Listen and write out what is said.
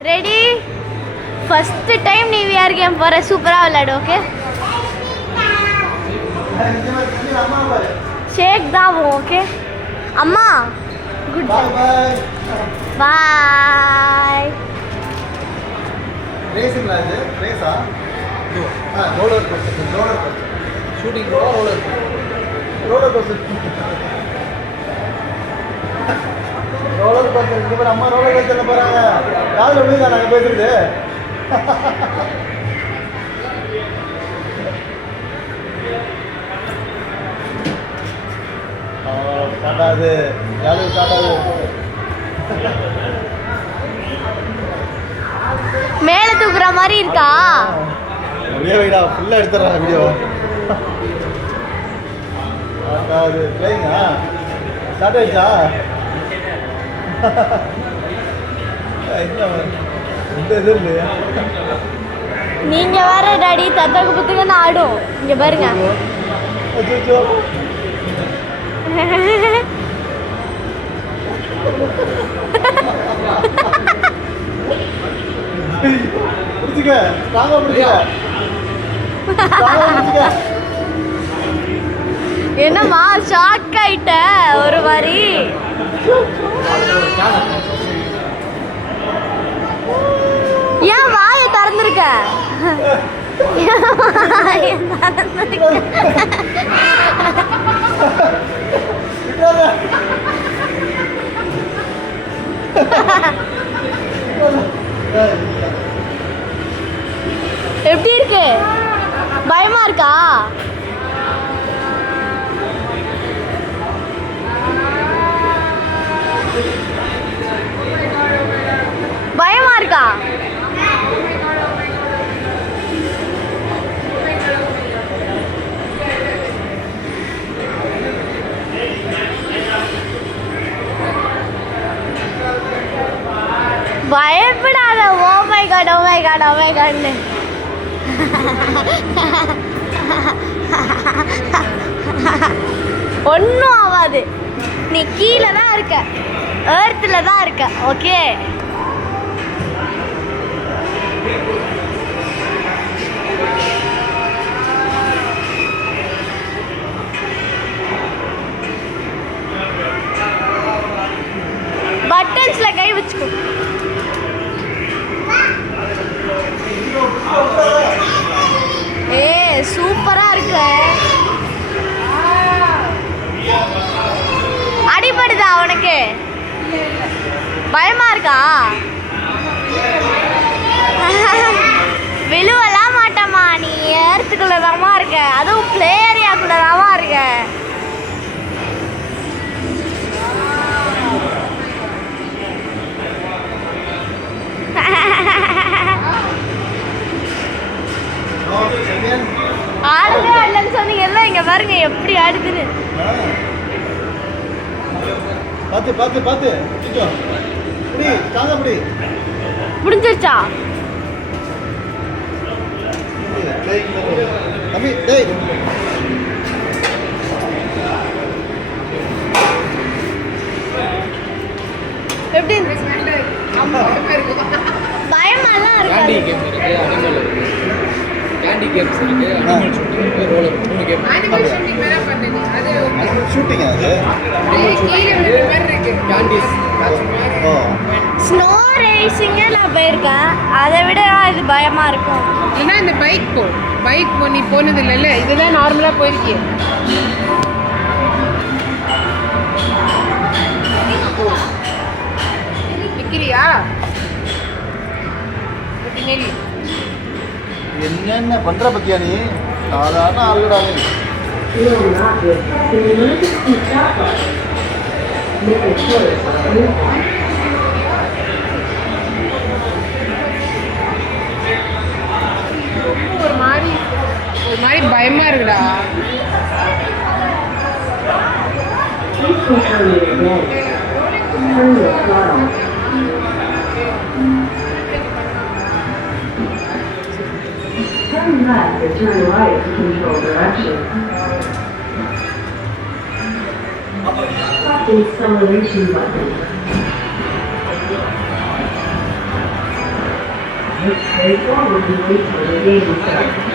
Ready first time நீ VR game போற சூப்பரா விளையாடு ஓகே ஷேக் தான் ஓகே அம்மா குட் பை ரேசிங் இது ரேஸா roller coaster shooting roller coaster இங்கே பாரு அம்மா ரோலர் கோஸ்டரில் போகிறாங்க காதில் விழுதா நாங்கள் பேசுறது ஸ்டார்ட் ஆகுது யாரும் ஸ்டார்ட் ஆகுது மேலே தூக்குற மாதிரி இருக்கா அப்படியே வைடா ஃபுல்லாக எடுத்துடுறேன் வீடியோ அது பிளேயிங்கா ஸ்டார்ட் ஆயிடுச்சா எந்த இது இல்லையா நீங்க வேற டாடி தத்தக்கு புத்துக்குன்னு ஆடும் இங்க பாருங்க அச்சோ பிடிச்சிக்க ஸ்ட்ராங்கா பிடிச்சிக்க என்னம்மா ஷாக் ஆயிட்ட ஒரு மாதிரி ஏன் வாயை திறந்துருக்க எப்படி இருக்கு பயமா இருக்கா பயமா இருக்கா பயப்படாத oh my god oh my god oh my காட்னு ஒன்றும் ஆகாது நீ கீழே தான் இருக்க எர்த்தில் தான் இருக்க ஓகே பட்டன்ஸ்ல கை வச்சுக்கோ ஏ சூப்பரா இருக்கு அடிபடுதா உனக்கு பயமா இருக்கா விழுவலாம் மாட்டமா நீ ஏறத்துக்குள்ளதாமா இருக்க அதுவும் பிளே ஏரியாக்குள்ளதாமா இருக்க ஆடுதே ஆடலன்னு சொன்னீங்கல்ல இங்க பாருங்க எப்படி ஆடுதுன்னு பார்த்து பார்த்து பார்த்து புடி தாங்க புடி முடிஞ்சிருச்சா தம்பி டேய் எப்படி பயமாலாம் இருக்காது கேண்டி கேம்ஸ் இருக்கு அனிமல் ஷூட்டிங் இருக்கு ரோலர் மூணு கேம் அனிமல் ஷூட்டிங் வேற பண்ணது அது ஷூட்டிங் அது அனிமல் ஷூட்டிங் மாதிரி இருக்கு கேண்டிஸ் ஓ ஸ்னோ ரேசிங்கே நான் போயிருக்கேன் அதை விட இது பயமா இருக்கும் ஏன்னா இந்த பைக் நீ போனது இல்லைல்ல இதுதான் நார்மலா போயிருக்கிய நிக்கிறியா நெல்லி என்னென்ன பண்ற பத்தியா நீ சாதாரண ஆளுடா நீ ஒரு மாதிரி பயமா இருக்குடா Turn left or turn right to control direction. Press the acceleration button. Very forward to wait for the game to start.